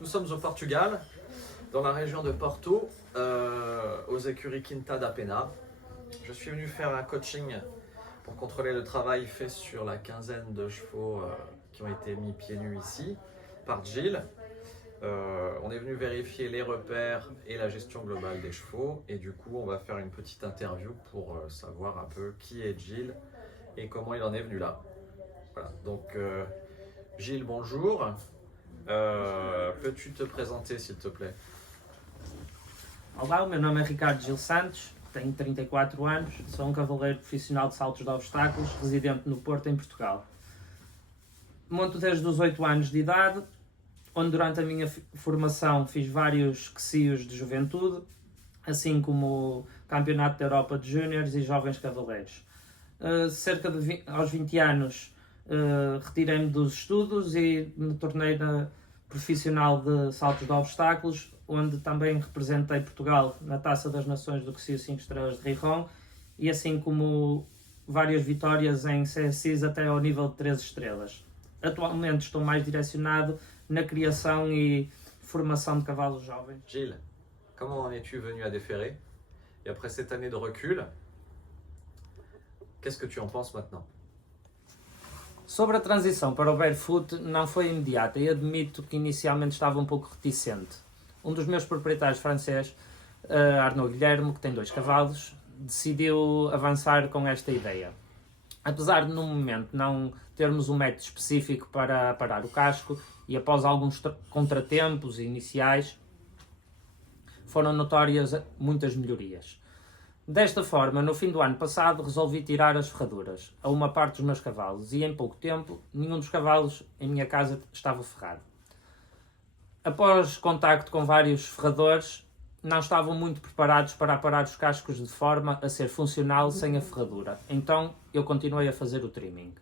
Nous sommes au Portugal, dans la région de Porto, aux écuries Quinta da Penha. Je suis venu faire un coaching pour contrôler le travail fait sur la quinzaine de chevaux qui ont été mis pieds nus ici par Gilles. On est venu vérifier les repères et la gestion globale des chevaux et du coup on va faire une petite interview pour savoir un peu qui est Gilles et comment il en est venu là. Voilà. Donc Gilles, bonjour. Peux-tu te présenter s'il te plaît? Olá, o meu nome é Ricardo Gil Santos, tenho 34 anos, sou um cavaleiro profissional de saltos de obstáculos, residente no Porto, em Portugal. Monto desde os 8 anos de idade, onde durante a minha formação fiz vários QCIOs de juventude, assim como o Campeonato da Europa de Júniores e Jovens Cavaleiros. Aos 20 anos retirei-me dos estudos e me tornei profissional de saltos de obstáculos, onde também representei Portugal na Taça das Nações do QCIO 5 Estrelas de Rijon, e assim como várias vitórias em CSIs até ao nível de 3 estrelas. Atualmente estou mais direcionado na criação e formação de cavalos jovens. Gilles, comment en es-tu venu à déferrer? Et après cette année de recul, qu'est-ce que tu en penses maintenant? Sobre a transição para o barefoot não foi imediata e admito que inicialmente estava um pouco reticente. Um dos meus proprietários francês, Arnaud Guilherme, que tem 2 cavalos, decidiu avançar com esta ideia. Apesar de no momento não termos um método específico para parar o casco e após alguns contratempos iniciais, foram notórias muitas melhorias. Desta forma, no fim do ano passado, resolvi tirar as ferraduras a uma parte dos meus cavalos e em pouco tempo, nenhum dos cavalos em minha casa estava ferrado. Após contacto com vários ferradores, não estavam muito preparados para aparar os cascos de forma a ser funcional sem a ferradura, então eu continuei a fazer o trimming.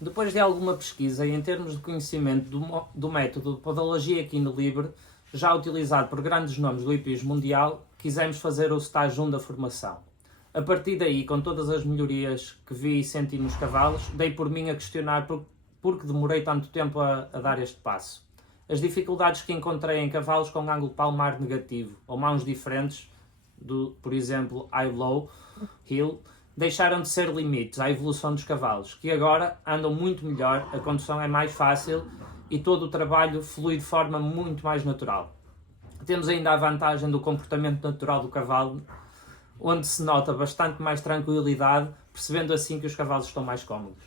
Depois de alguma pesquisa e em termos de conhecimento do método de podologia equino livre, já utilizado por grandes nomes do hipismo mundial, quisemos fazer o stage 1 da formação. A partir daí, com todas as melhorias que vi e senti nos cavalos, dei por mim a questionar por que demorei tanto tempo a dar este passo. As dificuldades que encontrei em cavalos com ângulo palmar negativo ou mãos diferentes, por exemplo, high-low, heel, deixaram de ser limites à evolução dos cavalos, que agora andam muito melhor, a condução é mais fácil e todo o trabalho flui de forma muito mais natural. Temos ainda a vantagem do comportamento natural do cavalo, onde se nota bastante mais tranquilidade, percebendo assim que os cavalos estão mais cómodos.